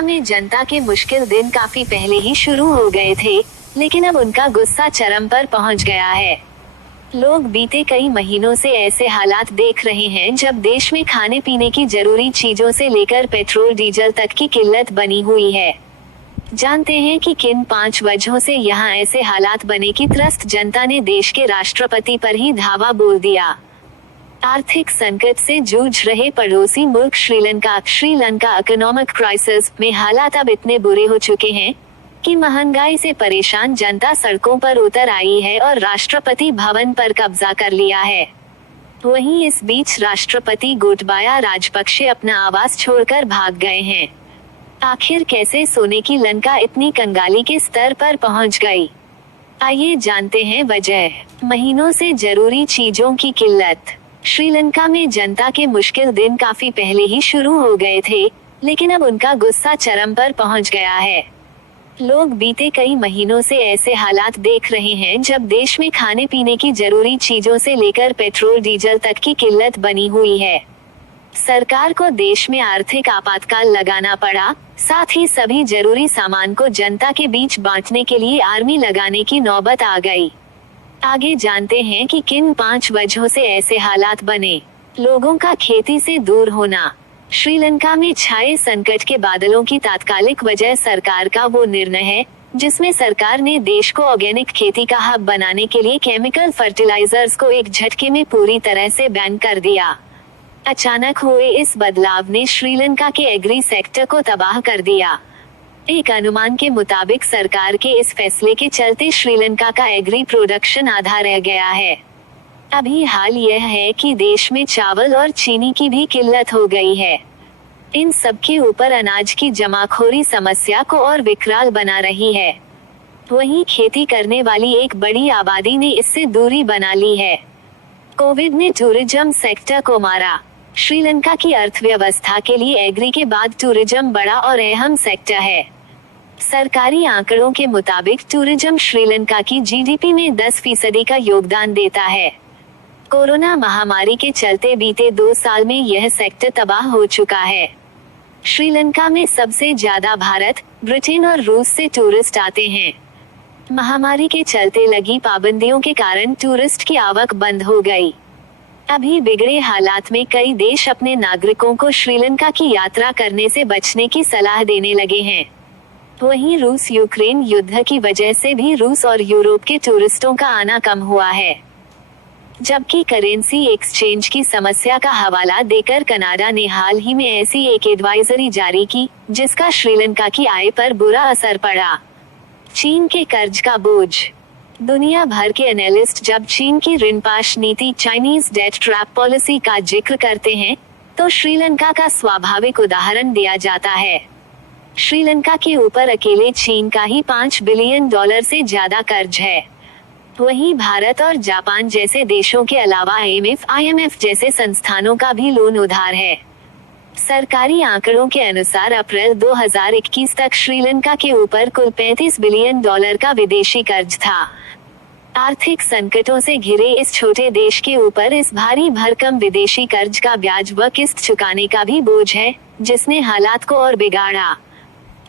में जनता के मुश्किल दिन काफी पहले ही शुरू हो गए थे, लेकिन अब उनका गुस्सा चरम पर पहुंच गया है। लोग बीते कई महीनों से ऐसे हालात देख रहे हैं जब देश में खाने पीने की जरूरी चीजों से लेकर पेट्रोल डीजल तक की किल्लत बनी हुई है। जानते हैं कि किन 5 वजहों से यहाँ ऐसे हालात बने कि त्रस्त जनता ने देश के राष्ट्रपति पर ही धावा बोल दिया। आर्थिक संकट से जूझ रहे पड़ोसी मुल्क श्रीलंका इकोनॉमिक क्राइसिस में हालात अब इतने बुरे हो चुके हैं कि महंगाई से परेशान जनता सड़कों पर उतर आई है और राष्ट्रपति भवन पर कब्जा कर लिया है। वहीं इस बीच राष्ट्रपति गोटबाया राजपक्षे अपना आवास छोड़कर भाग गए हैं। आखिर कैसे सोने की लंका इतनी कंगाली के स्तर पर पहुंच गई? आइए जानते हैं वजह। महीनों से जरूरी चीजों की किल्लत। श्रीलंका में जनता के मुश्किल दिन काफी पहले ही शुरू हो गए थे, लेकिन अब उनका गुस्सा चरम पर पहुंच गया है। लोग बीते कई महीनों से ऐसे हालात देख रहे हैं जब देश में खाने पीने की जरूरी चीजों से लेकर पेट्रोल डीजल तक की किल्लत बनी हुई है। सरकार को देश में आर्थिक आपातकाल लगाना पड़ा, साथ ही सभी जरूरी सामान को जनता के बीच बांटने के लिए आर्मी लगाने की नौबत आ गई। आगे जानते हैं कि किन 5 वजहों से ऐसे हालात बने। लोगों का खेती से दूर होना। श्रीलंका में छाए संकट के बादलों की तात्कालिक वजह सरकार का वो निर्णय है जिसमें सरकार ने देश को ऑर्गेनिक खेती का हब बनाने के लिए केमिकल फर्टिलाइजर्स को एक झटके में पूरी तरह से बैन कर दिया। अचानक हुए इस बदलाव ने श्रीलंका के एग्री सेक्टर को तबाह कर दिया। एक अनुमान के मुताबिक सरकार के इस फैसले के चलते श्रीलंका का एग्री प्रोडक्शन आधा रह गया है। अभी हाल यह है कि देश में चावल और चीनी की भी किल्लत हो गई है। इन सब के ऊपर अनाज की जमाखोरी समस्या को और विकराल बना रही है। वहीं खेती करने वाली एक बड़ी आबादी ने इससे दूरी बना ली है। कोविड ने टूरिज्म सेक्टर को मारा। श्रीलंका की अर्थव्यवस्था के लिए एग्री के बाद टूरिज्म बड़ा और अहम सेक्टर है। सरकारी आंकड़ों के मुताबिक टूरिज्म श्रीलंका की जीडीपी में 10% का योगदान देता है। कोरोना महामारी के चलते बीते 2 साल में यह सेक्टर तबाह हो चुका है। श्रीलंका में सबसे ज्यादा भारत, ब्रिटेन और रूस से टूरिस्ट आते हैं। महामारी के चलते लगी पाबंदियों के कारण टूरिस्ट की आवक बंद हो गई। अभी बिगड़े हालात में कई देश अपने नागरिकों को श्रीलंका की यात्रा करने से बचने की सलाह देने लगे हैं। वहीं रूस यूक्रेन युद्ध की वजह से भी रूस और यूरोप के टूरिस्टों का आना कम हुआ है। जबकि करेंसी एक्सचेंज की समस्या का हवाला देकर कनाडा ने हाल ही में ऐसी एक एडवाइजरी जारी की जिसका श्रीलंका की आय पर बुरा असर पड़ा। चीन के कर्ज का बोझ। दुनिया भर के एनालिस्ट जब चीन की ऋणपाश नीति चाइनीज डेट ट्रैप पॉलिसी का जिक्र करते हैं तो श्रीलंका का स्वाभाविक उदाहरण दिया जाता है। श्रीलंका के ऊपर अकेले चीन का ही $5 बिलियन से ज्यादा कर्ज है। वहीं भारत और जापान जैसे देशों के अलावा IMF जैसे संस्थानों का भी लोन उधार है। सरकारी आंकड़ों के अनुसार अप्रैल 2021 तक श्रीलंका के ऊपर कुल $35 बिलियन का विदेशी कर्ज था। आर्थिक संकटों से घिरे इस छोटे देश के ऊपर इस भारी भरकम विदेशी कर्ज का ब्याज व किस्त चुकाने का भी बोझ है, जिसने हालात को और बिगाड़ा।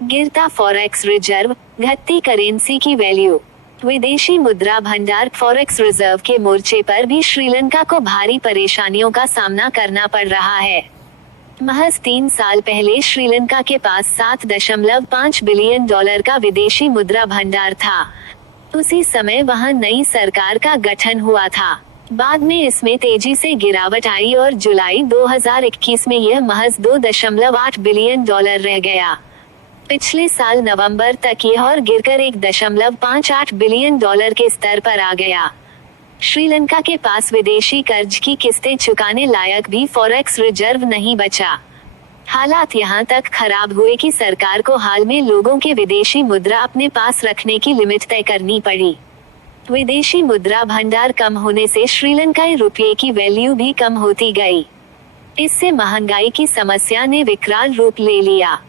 गिरता फॉरेक्स रिजर्व, घटती करेंसी की वैल्यू। विदेशी मुद्रा भंडार फॉरेक्स रिजर्व के मोर्चे पर भी श्रीलंका को भारी परेशानियों का सामना करना पड़ रहा है। महज 3 साल पहले श्रीलंका के पास $7.5 बिलियन का विदेशी मुद्रा भंडार था। उसी समय वहां नई सरकार का गठन हुआ था। बाद में इसमें तेजी से गिरावट आई और जुलाई 2021 में यह महज $2.8 बिलियन रह गया। पिछले साल नवंबर तक यह और गिरकर $1.58 बिलियन के स्तर पर आ गया। श्रीलंका के पास विदेशी कर्ज की किस्तें चुकाने लायक भी फॉरेक्स रिजर्व नहीं बचा। हालात यहाँ तक खराब हुए कि सरकार को हाल में लोगों के विदेशी मुद्रा अपने पास रखने की लिमिट तय करनी पड़ी। विदेशी मुद्रा भंडार कम होने से श्रीलंकाई रुपये की वैल्यू भी कम होती गई। इससे महंगाई की समस्या ने विकराल रूप ले लिया।